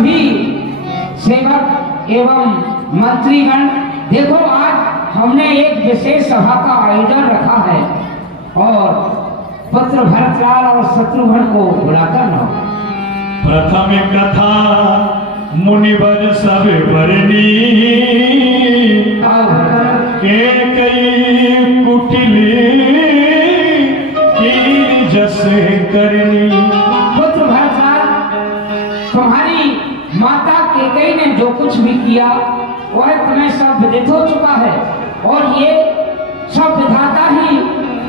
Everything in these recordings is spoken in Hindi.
सभी सेवक एवं मंत्रीगण, देखो आज हमने एक विशेष सभा का आयोजन रखा है और पुत्र भरतलाल और शत्रुघ्न को बुलाकर लाओ। प्रथम कथा मुनिवर सब बरनी, के कई कुटिली की जस करनी। पुत्र भरतलाल, तुम्हारी माता केकई ने जो कुछ भी किया वह तुम्हें सब विदित हो चुका है और ये सब विधाता ही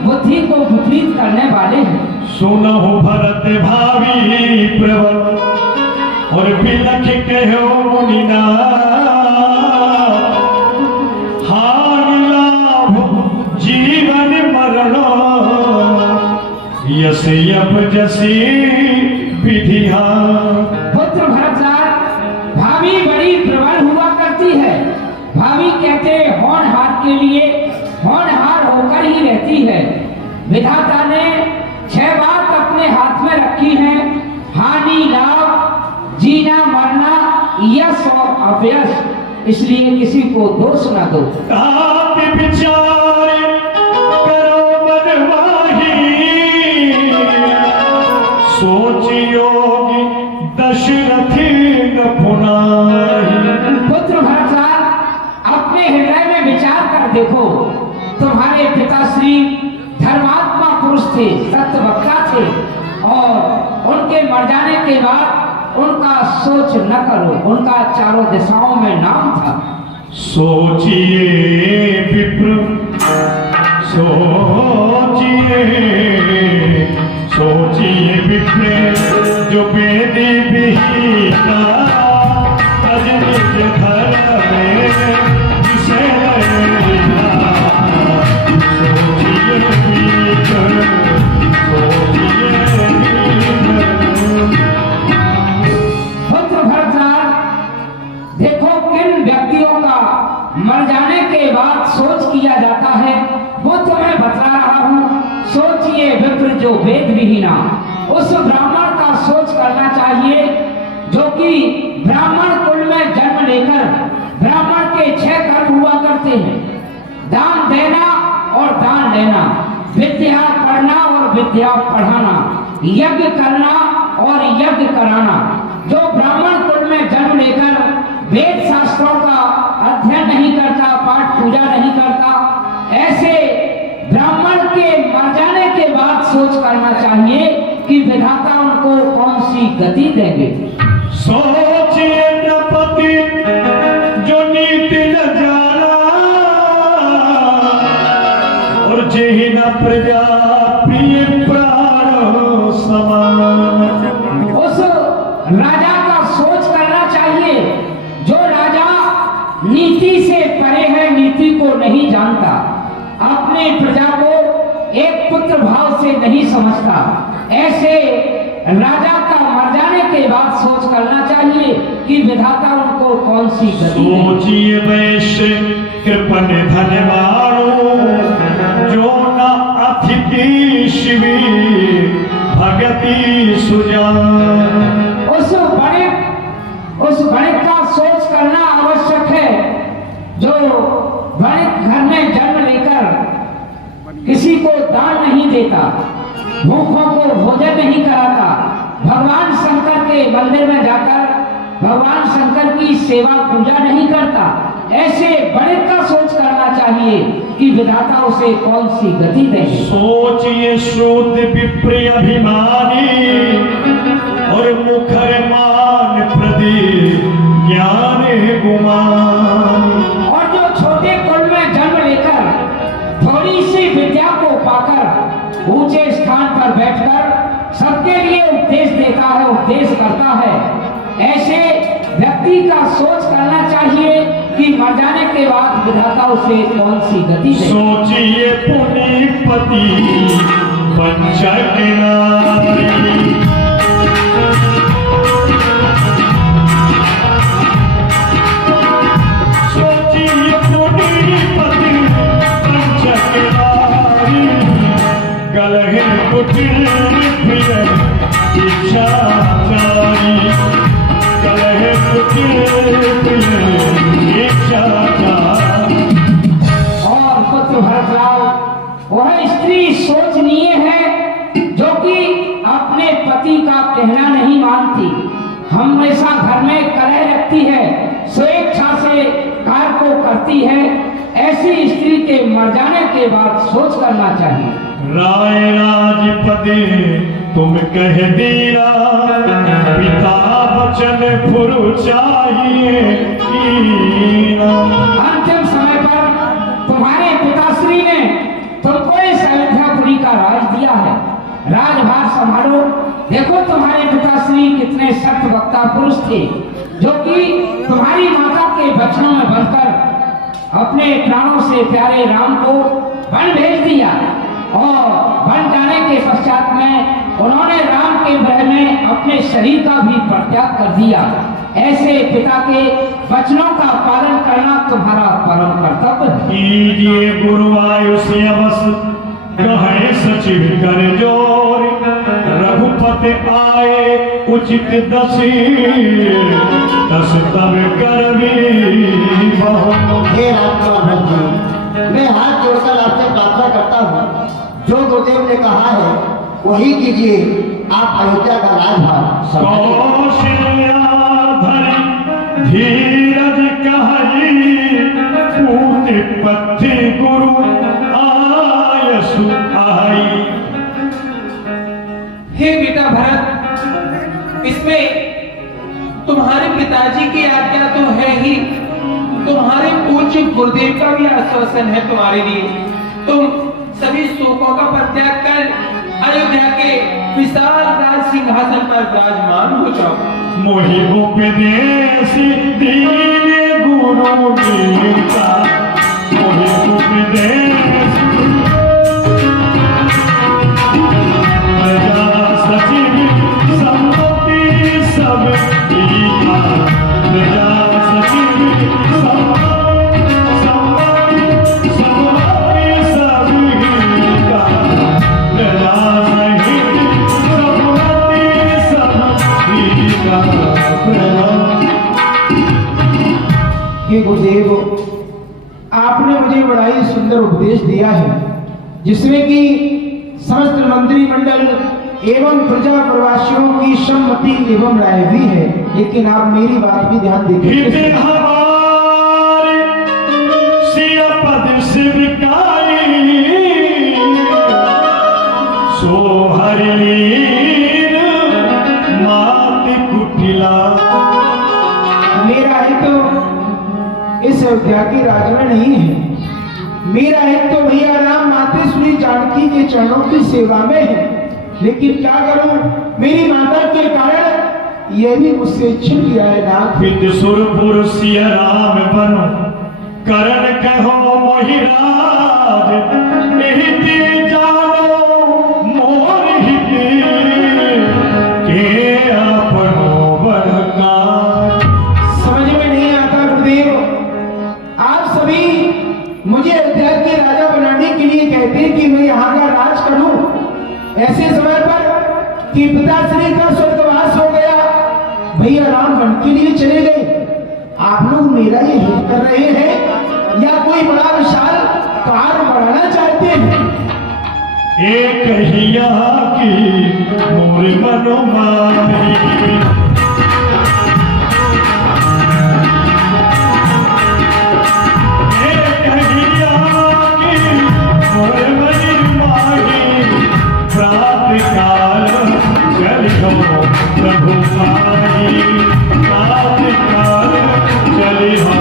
बुद्धि को विपरीत करने वाले हैं। सुनहु भरत भावी प्रबल और बिलख कहो मुनिना, हानि लाभ जीवन मरण यस यप जसी विधिहा। पुत्र भरतलाल, भाभी बड़ी प्रबल हुआ करती है। भाभी कहते होनहार के लिए होनहार होकर ही रहती है। विधाता ने 6 बात अपने हाथ में रखी है, हानि लाभ, जीना मरना, यश और अपयश, इसलिए किसी को दोष न दो। विचार करो मनमाही, सोचियोगी दशरथी न पुनाही। पुत्र भरतलाल, अपने हृदय में विचार कर देखो, तुम्हारे पिताश्री धर्मात्मा पुरुष थे, सत्यवक्ता थे और उनके मर जाने के बाद उनका सोच न करो, उनका चारों दिशाओं में नाम था। सोचिए विप्र सोचिए विप्र जो वेदी विहीना, तज निज धर्म में जिसे लेना। सोचिए विप्र सोचिए पुत्र भरतलाल, देखो किन व्यक्तियों का मर जाने के बाद सोच किया जाता है वो तुम्हें बता रहा हूँ। सोचिए विप्र जो वेद विहीना, उस ब्राह्मण का सोच करना चाहिए जो कि ब्राह्मण कुल में जन्म लेकर ब्राह्मण के 6 कर्म हुआ करते हैं, दान देना और दान लेना, विद्या पढ़ना और विद्या पढ़ाना, यज्ञ करना और यज्ञ कराना। जो ब्राह्मण कुल में जन्म लेकर वेद शास्त्रों का अध्ययन नहीं करता, पाठ पूजा नहीं करता, ऐसे ब्राह्मण के मर जाने के बाद सोच करना चाहिए कि विधाता उनको कौन सी गति देंगे। सोचिए नृपति जो नीति न जाना, और जेहि न प्रजा प्रिय प्राण समान। उस राजा का सोच करना चाहिए जो राजा नीति से परे है, नीति को नहीं जानता, अपने प्रजा को एक पुत्र भाव से नहीं समझता। ऐसे राजा का मर जाने के बाद सोच करना चाहिए कि विधाता उनको कौन सी गति देंगे। सोचिए वैश्य कृपण धनवाणो, जो न अतिथि शिवी भगति सुजान। उस बड़े का सोच करना आवश्यक है जो बड़े घर में जन्म लेकर किसी को दान नहीं देता, भूखों को भोजन नहीं कराता, भगवान शंकर के मंदिर में जाकर भगवान शंकर की सेवा पूजा नहीं करता। ऐसे बड़े का सोच करना चाहिए कि विधाता उसे कौन सी गति देंगे। सोचिए श्रुत विप्र अभिमानी, और मुखर मान प्रदीप ज्ञान गुमान। और जो छोटे कुल में जन्म लेकर थोड़ी सी विद्या को पाकर ऊंचे स्थान पर बैठकर सबके लिए उपदेश देता है, उपदेश करता है, ऐसे व्यक्ति का सोच करना चाहिए कि मर जाने के बाद विधाता उसे कौन सी गति देगा। सोचिए पुनीपति पंचक नारी, सोचिए पुनीपति पंचक नारी, गलहे कुटिल प्रिय इच्छाचारी, गलहे और पुत्र भरतलाल वह स्त्री शोचनीय है जो कि अपने पति का कहना नहीं मानती, हमेशा घर में कलह रखती है, स्वेच्छा से कार्य को करती है। ऐसी स्त्री के मर जाने के बाद सोच करना चाहिए। राय राजपति तुम कह दीरा, पिता वचन फुरु चाहिए। अंतिम समय पर तुम्हारे पिताश्री ने तुमको इस अयोध्यापुरी का राज दिया है, राजभार संभालो। देखो तुम्हारे पिताश्री कितने सत्य वक्ता पुरुष थे, जो कि तुम्हारी माता के वचनों में बनकर अपने प्राणों से प्यारे राम को वन भेज दिया, और वन जाने के पश्चात में उन्होंने राम के भय में अपने शरीर का भी परित्याग कर दिया। ऐसे पिता के वचनों का पालन करना तुम्हारा परम कर्तव्य है। कीजिए गुरु आयुष अवस कहे सचिव कर जोर, रघुपति आए उचित दसी, दस तब करवी बहु। हे राजकुमार जी, मैं हाथ जोड़कर आपसे प्रार्थना करता हूँ, जो गुरुदेव ने कहा है वही कीजिए। आप अयोध्या का राजभार संभालिए। कौशल्याधर धीरज कहि, पूति पथि गुरु आयसु आई। हे बेटा भरत, इसमें तुम्हारे पिताजी की आज्ञा तो है ही, तुम्हारे पूज्य गुरुदेव का भी आश्वासन है तुम्हारे लिए। तुम सभी शोकों का परित्याग कर अयोध्या के विशाल राज सिंहासन पर विराजमान हो जाओ। मोहि उपदेश दीने गुरु देवता, मोहि उपदेश प्रजा सचिव सम्मति सब कीता, प्रजा सचिव सम्मति सब कीता, प्रजा सहित सम्मति सब कीता, प्रजा। हे गुरुदेव, आपने मुझे बड़ा ही सुंदर उपदेश दिया है, जिसमें कि समस्त मंत्रिमंडल एवं प्रजा प्रवासियों की सम्मति एवं राय भी है, लेकिन आप मेरी बात भी ध्यान हित दीजिए। हमारे सिय पद शिवकाई, सो हरिलीर माति कुटिला। मेरा हित तो इस अयोध्या के राज में नहीं है, मेरा हित तो भैया राम मातेश्वरी जानकी के चरणों की सेवा में है। लेकिन क्या करूं, मेरी माता के कारण यह भी मुझसे छिन गया है नाथ। विद सुरपुर सिय राम बनो, करण कहो मोहि राज, निहित जानो मोर हित, के आपनो बड़कार। समझ में नहीं आता गुरुदेव, आप सभी मुझे अयोध्या के राजा बनाने के लिए कहते हैं कि मैं यहाँ का राज करूं। ऐसे समय पर कि पिताश्री का स्वर्गवास हो गया, भैया राम वन के लिए चले गए, आप लोग मेरा ये हित कर रहे हैं या कोई बड़ा विशाल कार्य बढ़ाना चाहते हैं? एक हिया की मोर मनोमानी, एक हिया की मोर मनोमानी, प्रात काल चलिहो प्रभु पाई, प्रात काल चलिहो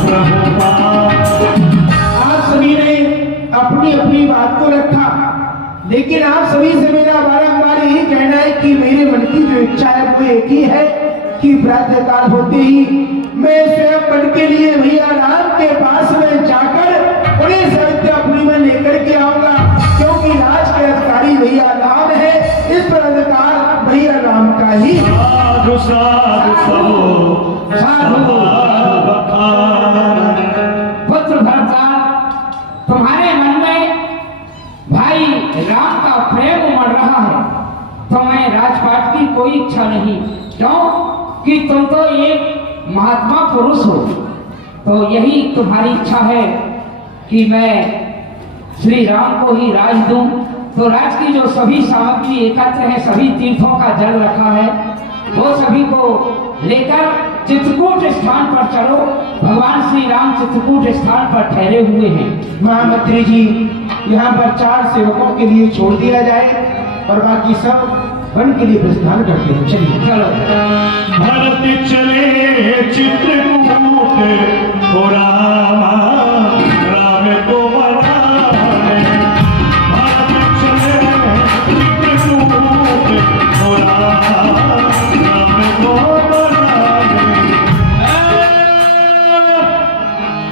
प्रभु पाई। आप सभी ने अपनी अपनी बात को रखा, लेकिन आप सभी से मेरा बारंबार यही कहना है कि मेरे मन की जो इच्छा है वो एक ही है कि प्रातः काल होते ही मैं स्वयं वन के लिए भैया राम के पास में जाकर उन्हें अयोध्यापुरी में लेकर के आऊंगा, क्योंकि राज के अधिकारी भैया राम है। इस पर अधिकार भैया राम का ही। साधु साधु सबो साधु बखान। पुत्र भरतलाल, तुम्हारे मन में भाई राम का प्रेम उमड़ रहा है, तुम्हें राजपाट की कोई इच्छा नहीं। क्यों कि तुम तो एक महात्मा पुरुष हो, तो यही तुम्हारी इच्छा है कि मैं श्री राम को ही राज दूं। तो राज की जो सभी सामग्री एकत्र है, सभी तीर्थों का जल रखा है, वो सभी को लेकर चित्रकूट स्थान पर चलो। भगवान श्री राम चित्रकूट स्थान पर ठहरे हुए हैं। महामंत्री जी, यहाँ पर 4 सेवकों के लिए छोड़ दिया जाए और बाकी सब वन के लिए प्रस्थान करते हैं। चलिए चलो। भरत चले चित्रकूट हो रामा, राम को मनाने। भरत चले चित्रकूट हो रामा, राम को मनाने।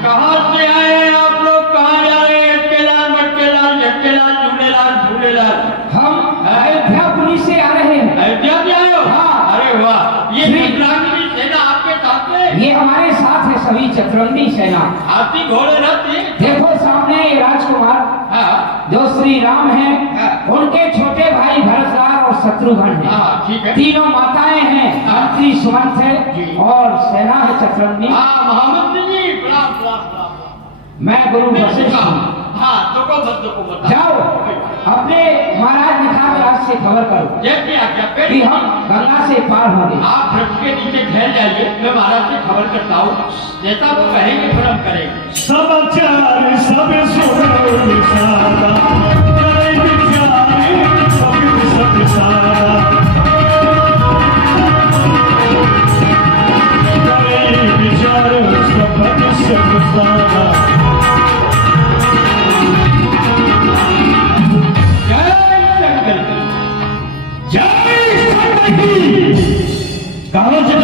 कहाँ से आए आप लोग, कहाँ जा रहे हैं? अकेला मटकेला झटकेला झूलेलाल। हम अयोध्यापुरी से आ रहे हैं। अयोध्या से आए हो? हाँ। अरे वाह, ये श्री- चित्रांगनी सेना आपके साथ में? ये हमारे साथ है सभी चतुरंगी सेना। हाथी घोड़े रथ ये? देखो सामने ये राजकुमार हाँ जो श्री राम हैं, हाँ। उनके छोटे भाई भरतलाल और शत्रुघ्न हैं। हाँ, ठीक है। तीनों माताएं हैं, मंत्री सुमंत है जी। और सेना है चतुरंगी। हाँ महामंत्री जी, प्रणाम प्रणाम प्रणाम। मैं गुरु वशिष्ठ हूँ। हाँ, दुको बता। जाओ अपने महाराज निखात से खबर करो जैसे आज्ञा पे कि हम गंगा से पार होंगे। आप वृक्ष के नीचे ठहर जाइए, मैं महाराज से खबर करता हूँ। जैसा वो कहेंगे फिर हम करेंगे। समाचार सब सुनो विचारा, जय विचारे सब सारा। जय विचार सब सारा। जय शंकर। जय शंकर की। कहाँ से